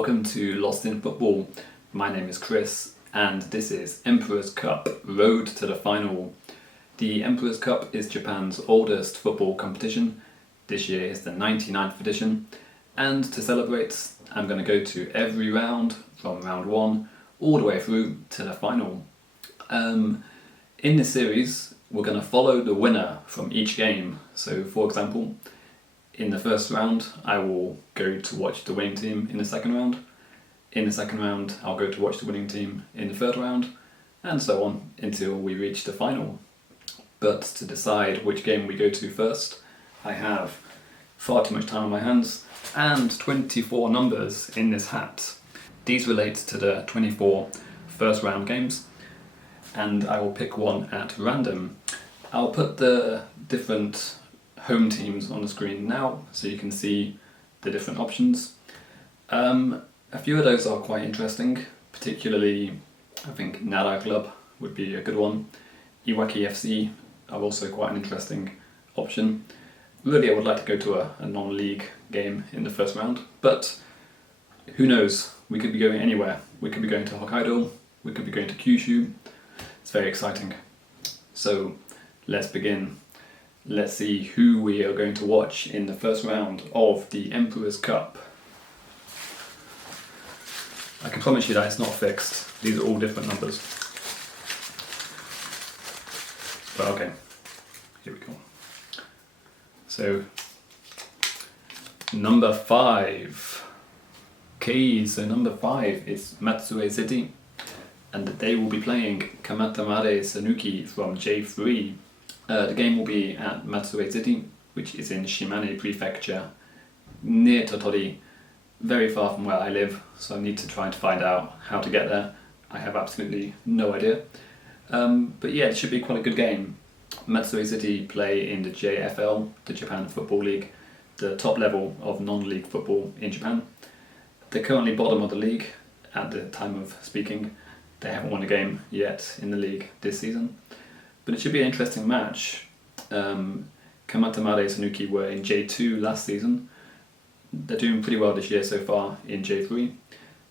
Welcome to Lost in Football. My name is Chris and this is Emperor's Cup Road to the Final. The Emperor's Cup is Japan's oldest football competition. This year is the 99th edition, and to celebrate I'm going to go to every round from round 1 all the way through to the final. In this series we're going to follow the winner from each game. So for example, in the first round I will go to watch the winning team in the second round. In the second round I'll go to watch the winning team in the third round, and so on until we reach the final. But to decide which game we go to first, I have far too much time on my hands and 24 numbers in this hat. These relate to the 24 first round games, and I will pick one at random. I'll put the different home teams on the screen now so you can see the different options. A few of those are quite interesting, particularly I think Nara Club would be a good one. Iwaki FC are also quite an interesting option. Really I would like to go to a non-league game in the first round, but who knows, we could be going anywhere. We could be going to Hokkaido, we could be going to Kyushu. It's very exciting. So let's begin. Let's see who we are going to watch in the first round of the Emperor's Cup. I can promise you that it's not fixed. These are all different numbers. But okay, here we go. So, number 5. Okay, so number 5 is Matsue City, and they will be playing Kamatamare Sanuki from J3. The game will be at Matsue City, which is in Shimane Prefecture, near Tottori, very far from where I live, so I need to try and find out how to get there. I have absolutely no idea. But yeah, it should be quite a good game. Matsue City play in the JFL, the Japan Football League, the top level of non-league football in Japan. They're currently bottom of the league at the time of speaking. They haven't won a game yet in the league this season. But it should be an interesting match. Kamatamare Sanuki were in J2 last season. They're doing pretty well this year so far in J3.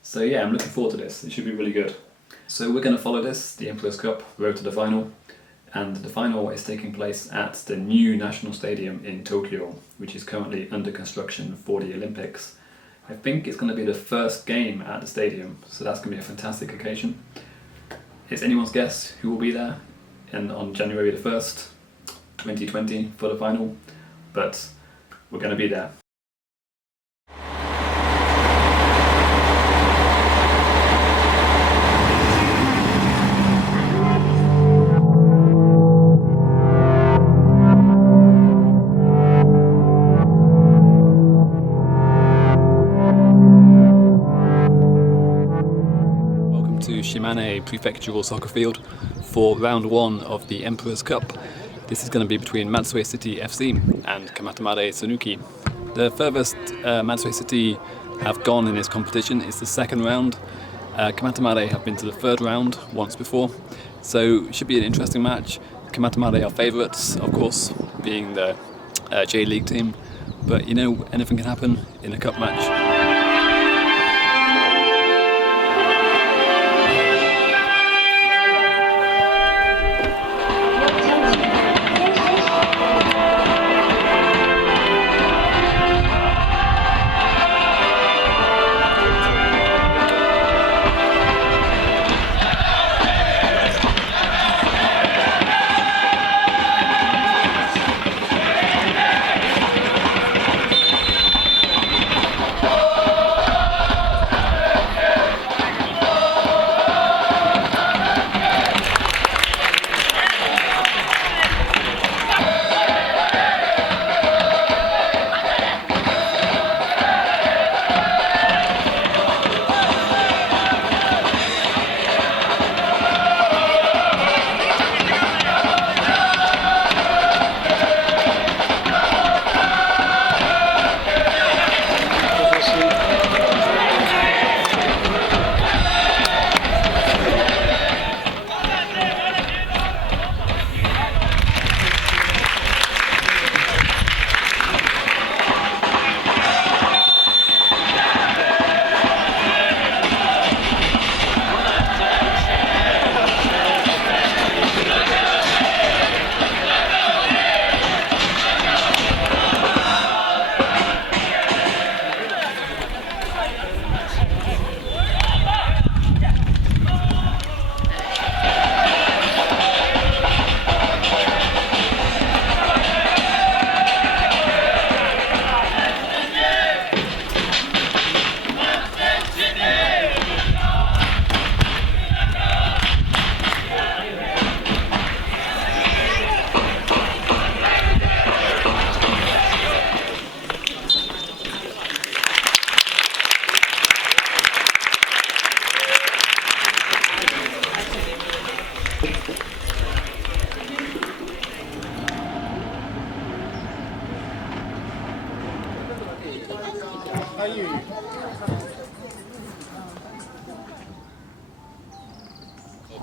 So yeah, I'm looking forward to this. It should be really good. So we're going to follow this, the Emperor's Cup, road to the final. And the final is taking place at the new National Stadium in Tokyo, which is currently under construction for the Olympics. I think it's going to be the first game at the stadium, so that's going to be a fantastic occasion. It's anyone's guess who will be there and on January the 1st, 2020 for the final, but we're going to be there. Shimane Prefectural Soccer Field for round 1 of the Emperor's Cup. This is going to be between Matsue City FC and Kamatamare Sanuki. The furthest Matsue City have gone in this competition is the second round. Kamatamare have been to the third round once before, so it should be an interesting match. Kamatamare are favourites, of course, being the J-League team, but you know, anything can happen in a cup match.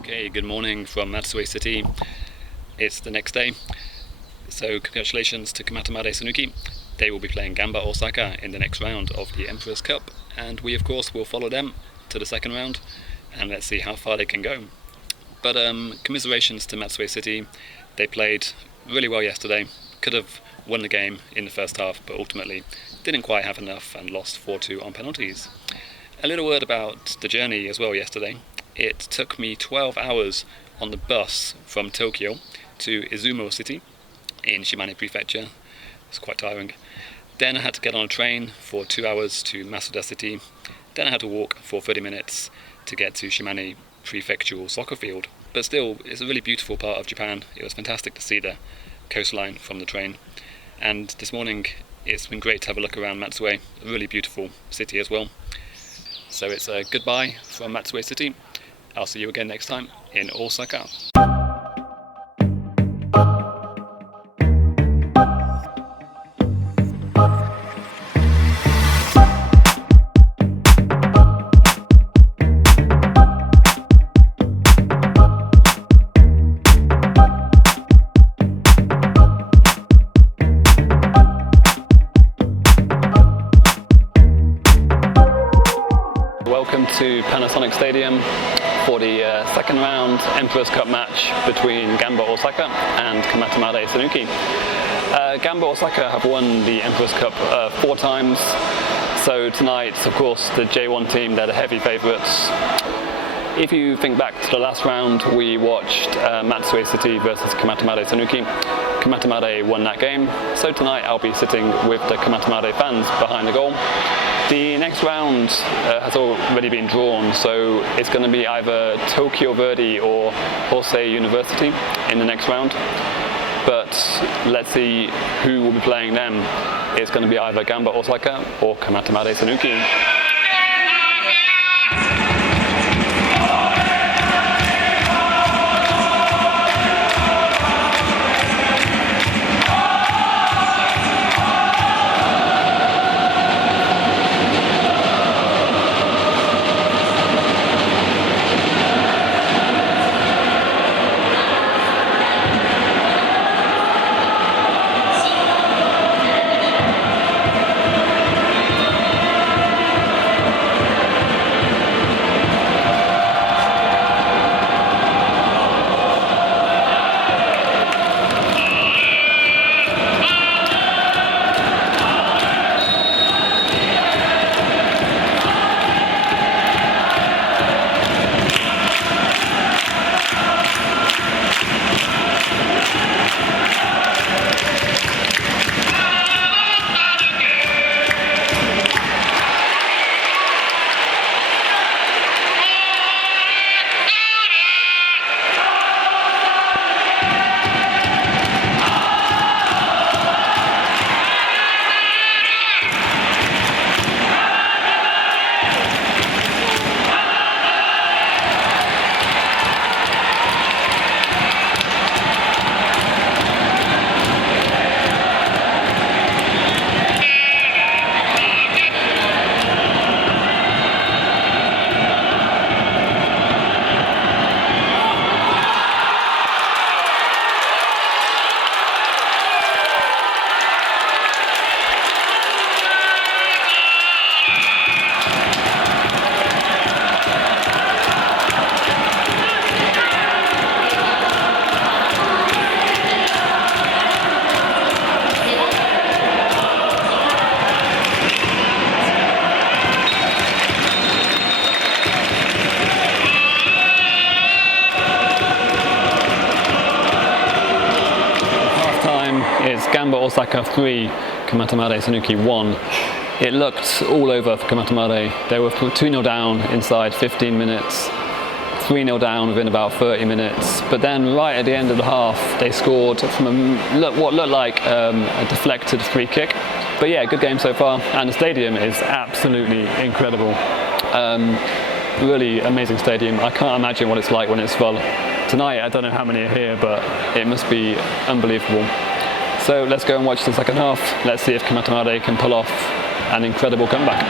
Okay, good morning from Matsue City. It's the next day, so congratulations to Kilometres Sanuki. They will be playing Gamba Osaka in the next round of the Emperor's Cup, and we of course will follow them to the second round, and let's see how far they can go. But commiserations to Matsue City. They played really well yesterday, could have won the game in the first half, but ultimately didn't quite have enough and lost 4-2 on penalties. A little word about the journey as well yesterday. It took me 12 hours on the bus from Tokyo to Izumo City in Shimane Prefecture. It's quite tiring. Then I had to get on a train for 2 hours to Masuda City. Then I had to walk for 30 minutes to get to Shimane Prefectural soccer field. But still, it's a really beautiful part of Japan. It was fantastic to see the coastline from the train. And this morning, it's been great to have a look around Matsue, a really beautiful city as well. So it's a goodbye from Matsue City. I'll see you again next time in Osaka. Welcome to Panasonic Stadium for the second round Emperor's Cup match between Gamba Osaka and Kilometres Sanuki. Gamba Osaka have won the Emperor's Cup 4 times, so tonight, of course, the J1 team, they're the heavy favourites. If you think back to the last round, we watched Matsue City versus Kilometres Sanuki. Kilometres won that game, so tonight I'll be sitting with the Kilometres fans behind the goal. The next round has already been drawn, so it's going to be either Tokyo Verdy or Hosei University in the next round. But let's see who will be playing them. It's going to be either Gamba Osaka or Kilometres Sanuki. It's Gamba Osaka 3, Kilometres Sanuki 1. It looked all over for Kilometres. They were 2-0 down inside 15 minutes, 3-0 down within about 30 minutes. But then right at the end of the half, they scored from what looked like a deflected free kick. But yeah, good game so far, and the stadium is absolutely incredible. Really amazing stadium. I can't imagine what it's like when it's full. Tonight, I don't know how many are here, but it must be unbelievable. So let's go and watch the second half. Let's see if Kilometres can pull off an incredible comeback.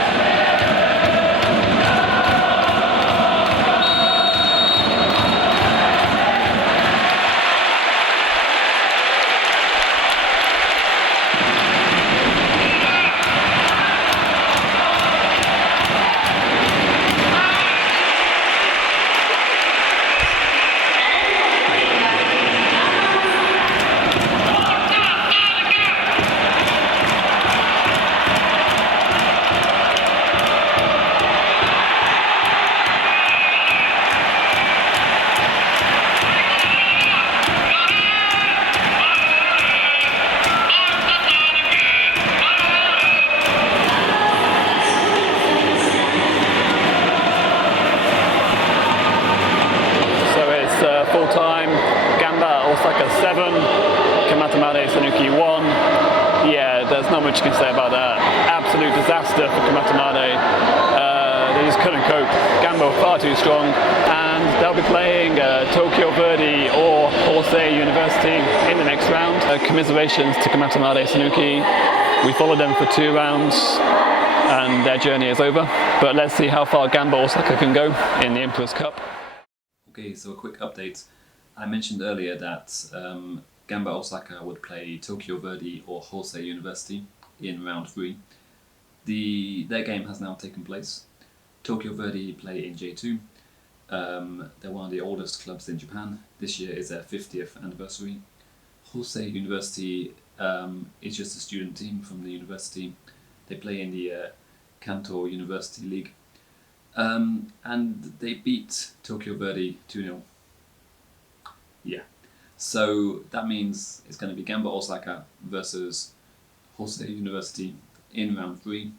full time. Gamba Osaka 7, Kilometres Sanuki 1. Yeah, there's not much you can say about that. Absolute disaster for Kilometres. They just couldn't cope. Gamba were far too strong, and they'll be playing Tokyo Verdy or Hosei University in the next round. Commiserations to Kilometres Sanuki. We followed them for 2 rounds, and their journey is over. But let's see how far Gamba Osaka can go in the Emperor's Cup. Okay, so a quick update. I mentioned earlier that Gamba Osaka would play Tokyo Verdy or Hosei University in round 3. Their game has now taken place. Tokyo Verdy play in J2. They're one of the oldest clubs in Japan. This year is their 50th anniversary. Hosei University is just a student team from the university. They play in the Kanto University League. And they beat Tokyo Verdy 2-0. Yeah. So that means it's going to be Gamba Osaka versus Hosei University in round 3.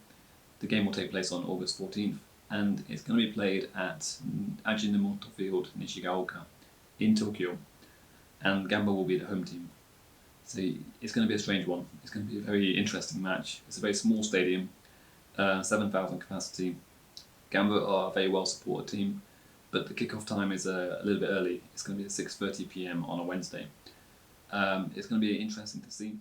The game will take place on August 14th. And it's going to be played at Ajinomoto Field, Nishigaoka, in Tokyo. And Gamba will be the home team. So it's going to be a strange one. It's going to be a very interesting match. It's a very small stadium, 7,000 capacity. Gamba are a very well supported team, but the kickoff time is a little bit early. It's going to be at 6:30 PM on a Wednesday. It's going to be interesting to see.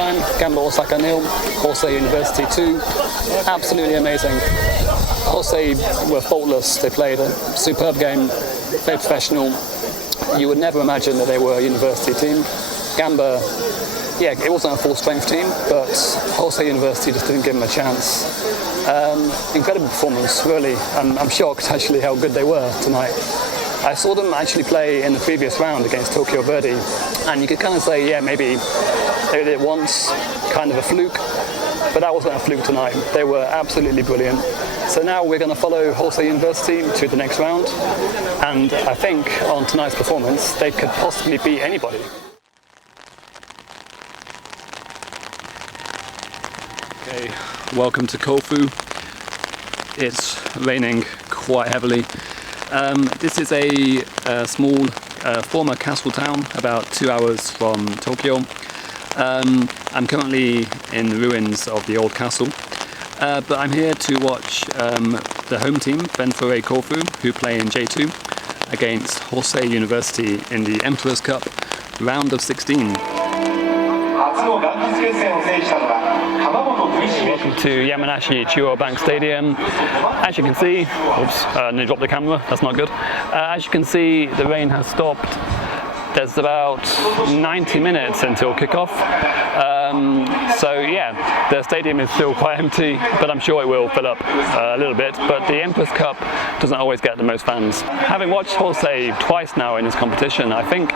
time, Gamba Osaka 0, Hosei University 2. Absolutely amazing. Hosei were faultless. They played a superb game, very professional. You would never imagine that they were a university team. Gamba, yeah, it wasn't a full-strength team, but Hosei University just didn't give them a chance. Incredible performance, really. I'm shocked, actually, how good they were tonight. I saw them actually play in the previous round against Tokyo Verdy, and you could kind of say, yeah, maybe they did it once, kind of a fluke, but that wasn't a fluke tonight. They were absolutely brilliant. So now we're going to follow Hosei University to the next round, and I think on tonight's performance, they could possibly beat anybody. Okay, welcome to Kofu. It's raining quite heavily. This is a small former castle town about 2 hours from Tokyo. I'm currently in the ruins of the old castle, but I'm here to watch the home team, v-varen Kofu, who play in J2 against Hosei University in the Emperor's Cup round of 16. Welcome to Yamanashi Chuo Bank Stadium. As you can see, oops, nearly dropped the camera, that's not good. As you can see, the rain has stopped. There's about 90 minutes until kickoff. So yeah, the stadium is still quite empty, but I'm sure it will fill up a little bit. But the Emperor's Cup doesn't always get the most fans. Having watched Hosei twice now in this competition, I think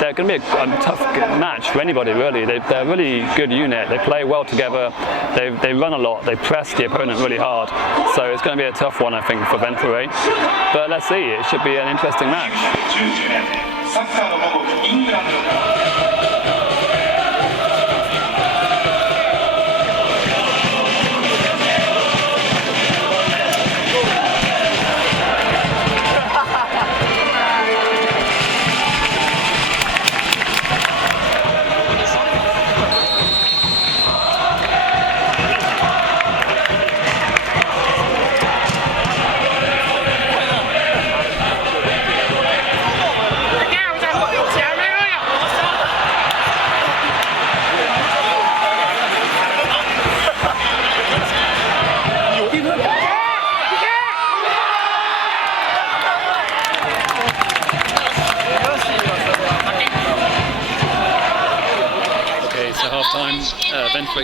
they're going to be a tough match for anybody, really. They're a really good unit. They play well together. They run a lot. They press the opponent really hard. So it's going to be a tough one, I think, for v-varen. But let's see. It should be an interesting match. サッカーの母国イングランド v-varen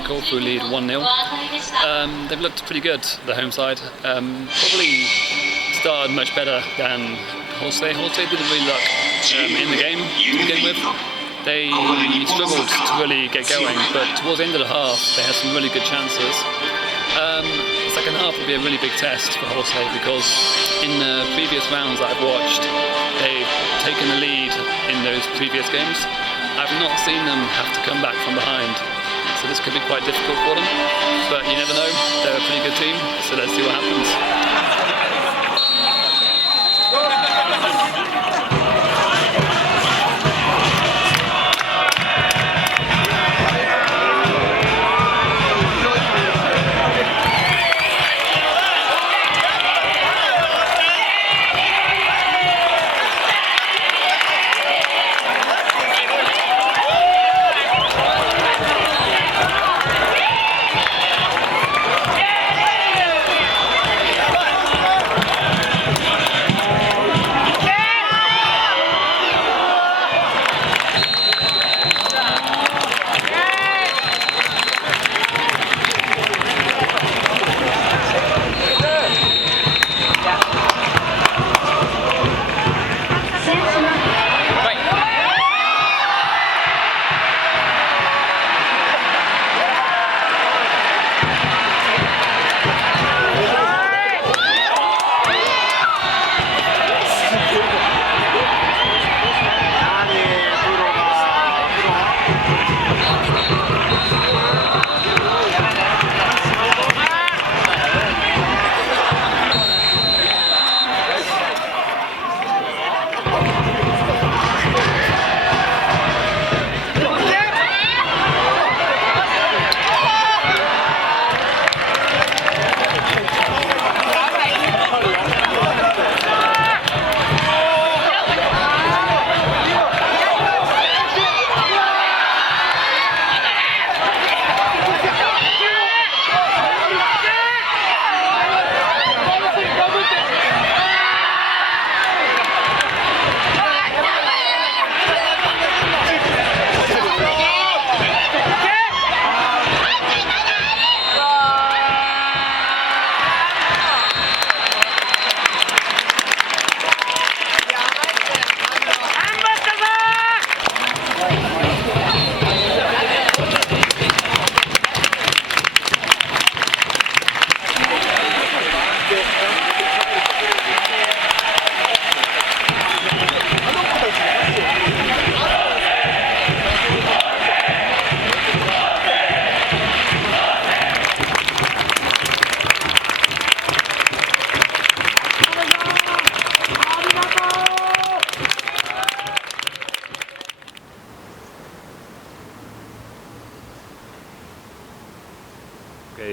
Kofu lead 1-0. They've looked pretty good, the home side. Probably started much better than Hosei. Hosei didn't really look in the game to begin with. They struggled to really get going, but towards the end of the half they had some really good chances. The second half will be a really big test for Hosei because in the previous rounds that I've watched, they've taken the lead in those previous games. I've not seen them have to come back from behind, so this could be quite difficult for them, but you never know, they're a pretty good team, so let's see what happens.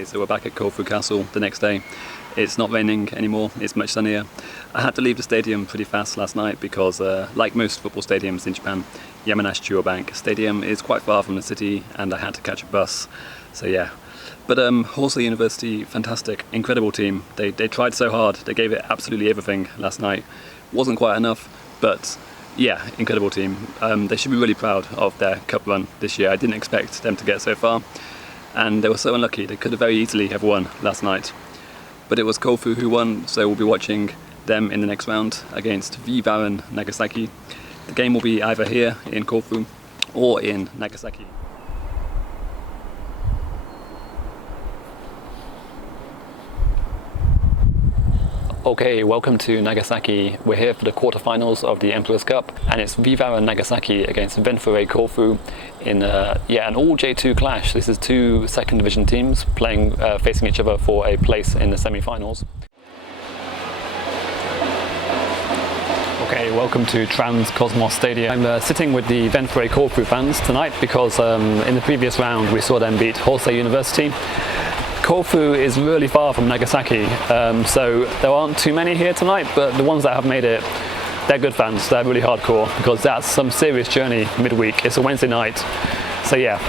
so we're back at Kofu Castle the next day. It's not raining anymore, it's much sunnier. I had to leave the stadium pretty fast last night because, like most football stadiums in Japan, Yamanashi Chuobank Stadium is quite far from the city and I had to catch a bus, so yeah. But Horsey University, fantastic, incredible team. They tried so hard, they gave it absolutely everything last night. Wasn't quite enough, but yeah, incredible team. They should be really proud of their cup run this year. I didn't expect them to get so far, and they were so unlucky. They could have very easily have won last night. But it was Kofu who won, so we'll be watching them in the next round against v-varen Nagasaki. The game will be either here in Kofu or in Nagasaki. Okay, welcome to Nagasaki. We're here for the quarterfinals of the Emperor's Cup, and it's v-varen Nagasaki against v-varen Kofu in an all J2 clash. This is two second division teams playing, facing each other for a place in the semi-finals. Okay, welcome to Trans Cosmos Stadium. I'm sitting with the v-varen Kofu fans tonight because in the previous round we saw them beat Horsey University. Kofu is really far from Nagasaki, so there aren't too many here tonight, but the ones that have made it, they're good fans, they're really hardcore, because that's some serious journey midweek. It's a Wednesday night, so yeah.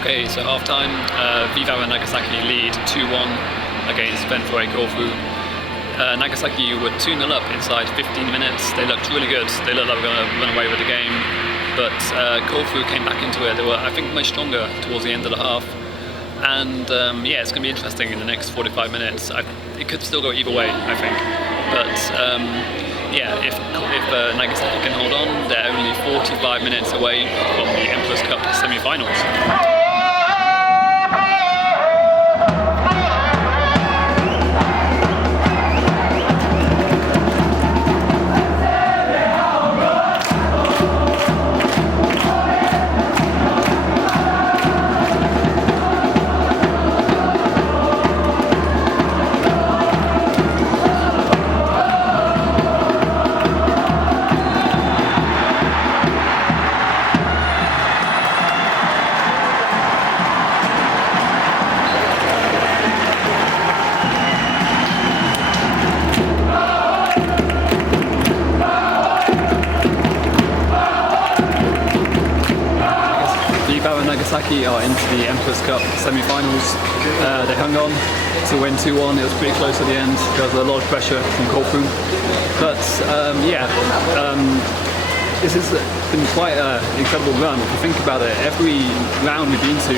Okay, so half time, v-varen Nagasaki lead 2-1 against v-varen Kofu. Nagasaki were 2-0 up inside 15 minutes. They looked really good. They looked like they were going to run away with the game. But Kofu came back into it. They were, I think, much stronger towards the end of the half. And yeah, it's going to be interesting in the next 45 minutes. It could still go either way, I think. But yeah, if Nagasaki can hold on, they're only 45 minutes away from the Emperor's Cup semi-finals. Nagasaki are into the Emperor's Cup semi-finals. They hung on to win 2-1. It was pretty close at the end. There was a lot of pressure from Kofu. But this has been quite an incredible run. If you think about it, every round we've been to,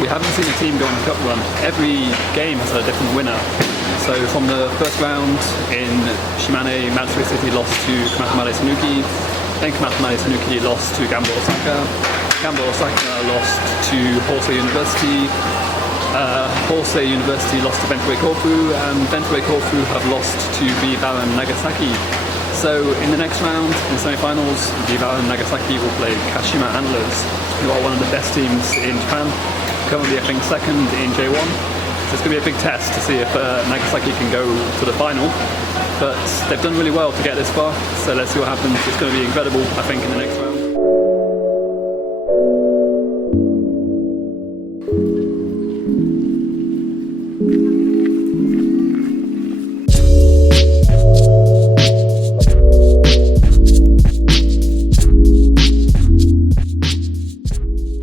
we haven't seen a team go on a cup run. Every game has a different winner. So from the first round in Shimane, Matsui City lost to Kamatamare Sanuki. Then Kamatamare Sanuki lost to Gamba Osaka. Gamba Osaka lost to Horsey University. Horsey University lost to v-varen Kofu, and v-varen Kofu have lost to v-varen Nagasaki. So in the next round, in the semi-finals, v-varen Nagasaki will play Kashima Antlers, who are one of the best teams in Japan. Currently, I think, second in J1. So it's going to be a big test to see if Nagasaki can go to the final. But they've done really well to get this far, so let's see what happens. It's going to be incredible, I think, in the next round.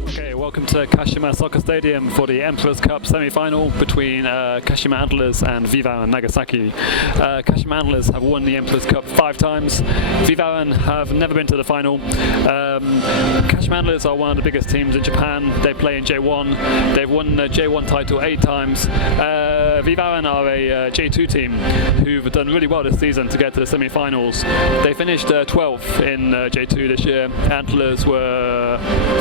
Okay, welcome to Kashima Soccer Stadium. time for the Emperor's Cup semi-final between Kashima Antlers and v-varen Nagasaki. Kashima Antlers have won the Emperor's Cup 5 times. v-varen have never been to the final. Kashima Antlers are one of the biggest teams in Japan. They play in J1. They've won the J1 title 8 times. v-varen are a J2 team who've done really well this season to get to the semi-finals. They finished 12th in J2 this year. Antlers were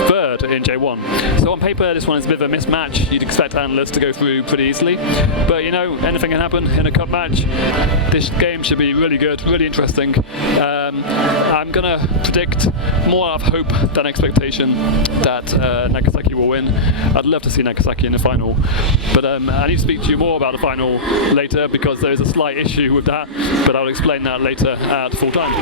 3rd in J1. So on paper this one is a bit of a mismatch. You'd expect Antlers to go through pretty easily, but you know, anything can happen in a cup match. This game should be really good, really interesting. I'm gonna predict more out of hope than expectation that Nagasaki will win. I'd love to see Nagasaki in the final, but I need to speak to you more about the final later because there is a slight issue with that, but I'll explain that later at full time.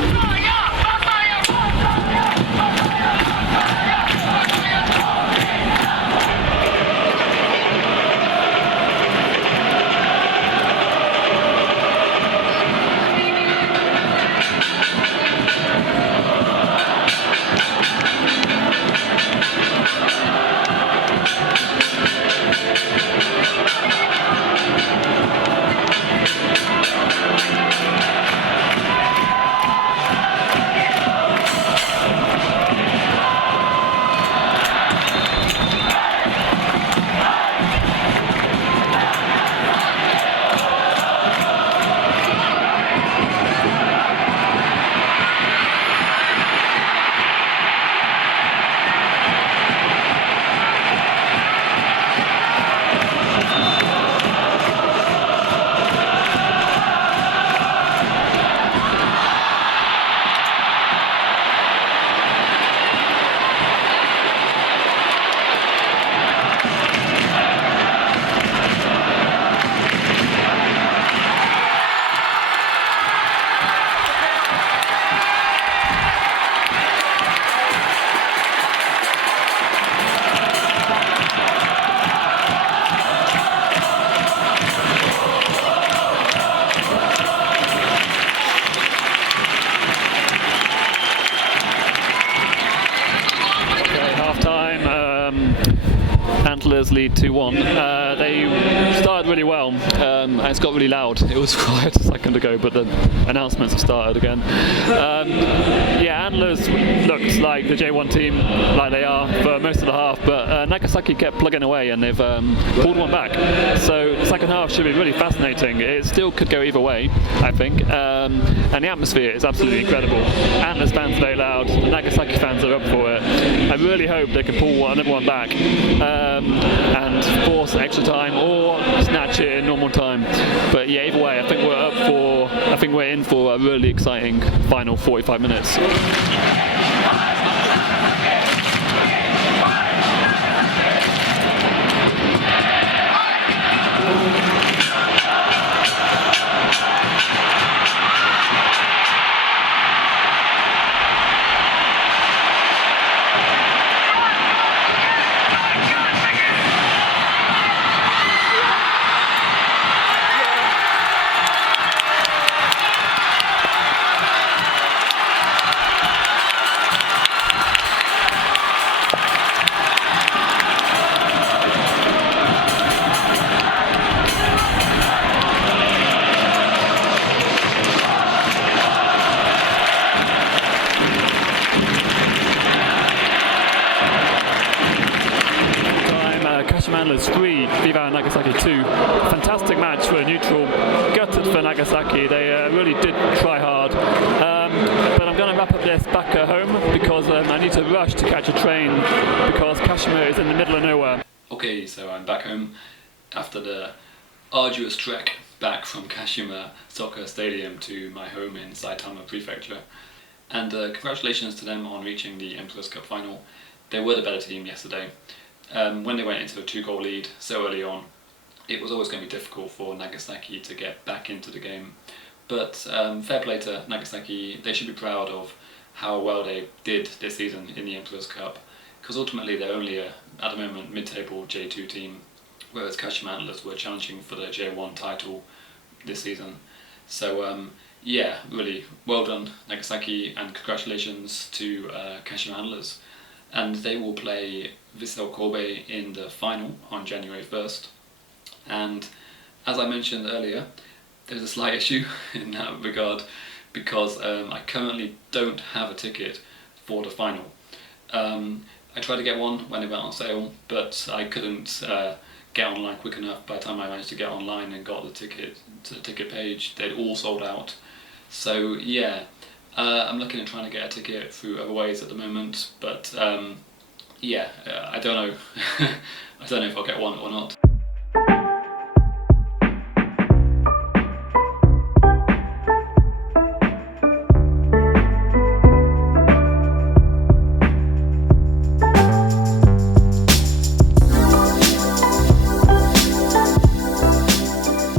Antlers lead 2-1. They started really well, and it's got really loud. It was quiet a second ago, but the announcements have started again. Yeah, Antlers looked like the J1 team, like they are for most of the half, but Nagasaki kept plugging away and they've pulled one back. So the second half should be really fascinating. It still could go either way, I think, and the atmosphere is absolutely incredible. Antlers fans very loud, the Nagasaki fans are up for it. I really hope they can pull another one back and force extra time or snatch it in normal time. But yeah, either way, I think we're in for a really exciting final 45 minutes. Antlers 3, v-varen Nagasaki 2. Fantastic match for a neutral. Gutted for Nagasaki. They really did try hard. But I'm going to wrap up this back at home because I need to rush to catch a train because Kashima is in the middle of nowhere. Okay, so I'm back home after the arduous trek back from Kashima Soccer Stadium to my home in Saitama Prefecture. And congratulations to them on reaching the Emperor's Cup final. They were the better team yesterday. When they went into a 2-goal lead so early on, it was always going to be difficult for Nagasaki to get back into the game. But fair play to Nagasaki, they should be proud of how well they did this season in the Emperor's Cup, because ultimately they're only at the moment, mid-table J2 team, whereas Kashima Antlers were challenging for the J1 title this season. So yeah, really well done Nagasaki, and congratulations to Kashima Antlers. and they will play Vissel Kobe in the final on January 1st. And as I mentioned earlier, there's a slight issue in that regard because I currently don't have a ticket for the final. I tried to get one when it went on sale, but I couldn't get online quick enough. By the time I managed to get online and got the ticket to the ticket page, they'd all sold out. So yeah, I'm looking at trying to get a ticket through other ways at the moment, but yeah, I don't know. I don't know if I'll get one or not.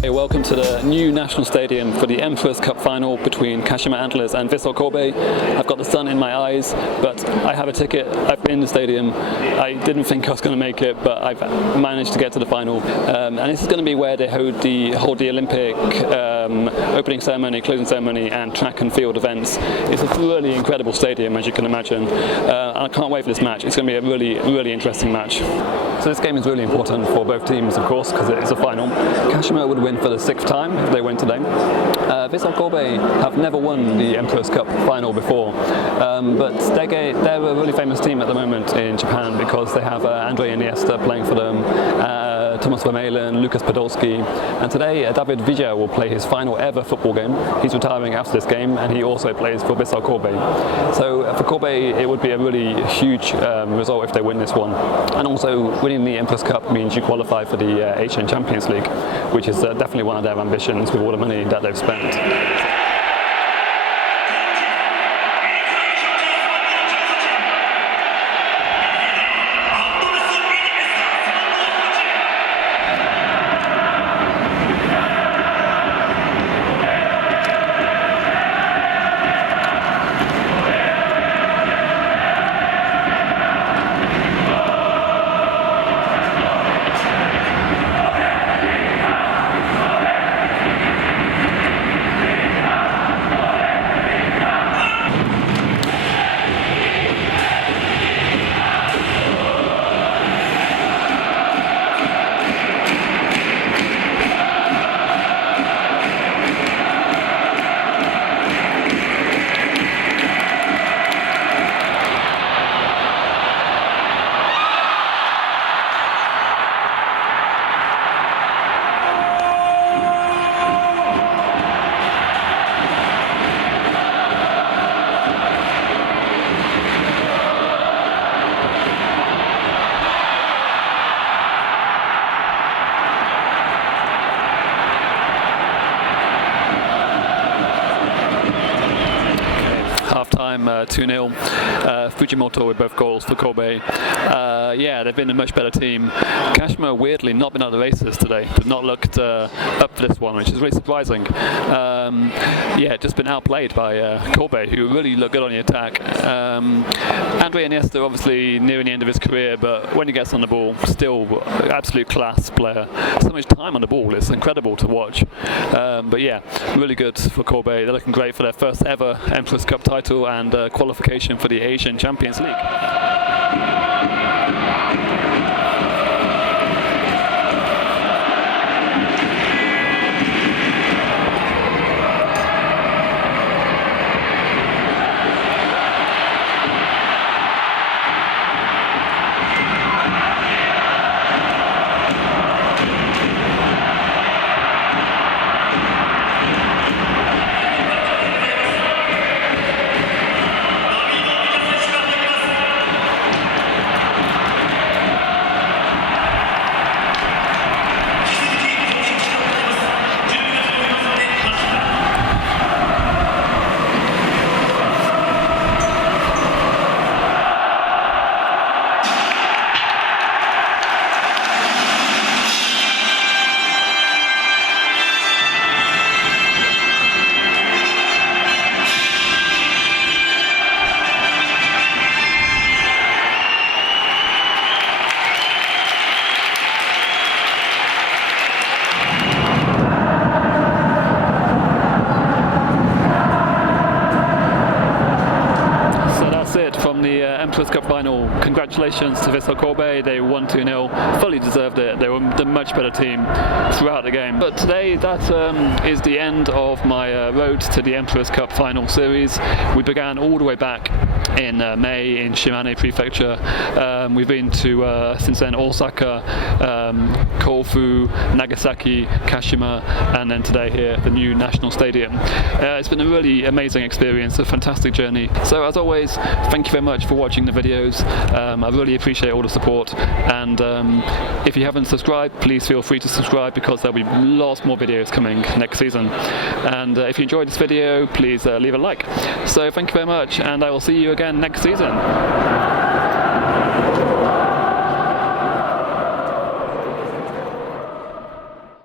Welcome to the new national stadium for the Emperor's Cup final between Kashima Antlers and Vissel Kobe. I've got the sun in my eyes, but I have a ticket. I've been in the stadium. I didn't think I was going to make it, but I've managed to get to the final. And this is going to be where they hold the Olympic opening ceremony, closing ceremony, and track and field events. It's a really incredible stadium, as you can imagine. And I can't wait for this match. It's going to be a really interesting match. So this game is really important for both teams, of course, because it is a final. Kashima would win for the 6th time if they win today. Vissel Kobe have never won the Emperor's Cup final before, but they're a really famous team at the moment in Japan because they have André Iniesta playing for them, Thomas Vermaelen, Lucas Podolski, and today David Villa will play his final ever football game. He's retiring after this game, and he also plays for Vissel Kobe. So for Kobe, it would be a really huge result if they win this one. And also, winning the Emperor's Cup means you qualify for the Asian Champions League, which is definitely one of their ambitions with all the money that they've spent. Half-time 2-0. Fujimoto with both goals for Kobe. Yeah, they've been a much better team. Kashima, weirdly, not been out of the races today. They've not looked up for this one, which is really surprising. Yeah, just been outplayed by Kobe, who really look good on the attack. André Iniesta, obviously nearing the end of his career, but when he gets on the ball, still absolute class player. So much time on the ball, it's incredible to watch. But yeah, really good for Kobe. They're looking great for their first ever Emperor's Cup title and qualification for the Asian Champions League. congratulations to Vissel Kobe. They won 2-0, fully deserved it. They were the much better team throughout the game. But today, that is the end of my road to the Emperor's Cup final series. We began all the way back in May in Shimane Prefecture. We've been to, since then, Osaka, Kofu, Nagasaki, Kashima, and then today here at the new National Stadium. It's been a really amazing experience, a fantastic journey. So as always, thank you very much for watching the videos. I really appreciate all the support, and if you haven't subscribed, please feel free to subscribe because there'll be lots more videos coming next season. And if you enjoyed this video, please leave a like. So thank you very much, and I will see you again next season.